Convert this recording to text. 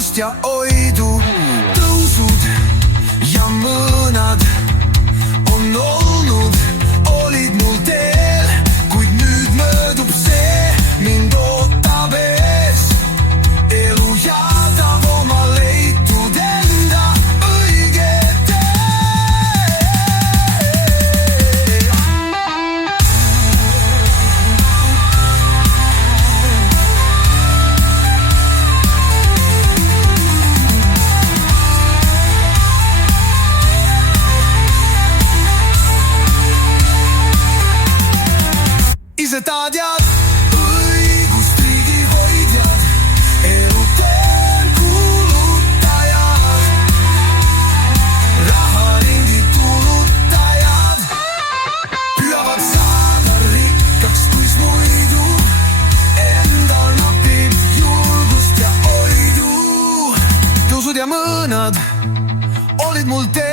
julgust ja oidu. Tõusud ja mõõnad on olnud, olid mul teel, kuid nüüd möödub see, mind ootab ees. Elu jätab oma leitud enda õige tee. Ise taadjad, õigusriigi hoidjad, eluteel kulutajad, raharingi tulutajad, püüavad saada rikkaks, kuis muidu endal napib julgust ja oidu. Tõusud ja mõõnad olid mul teel.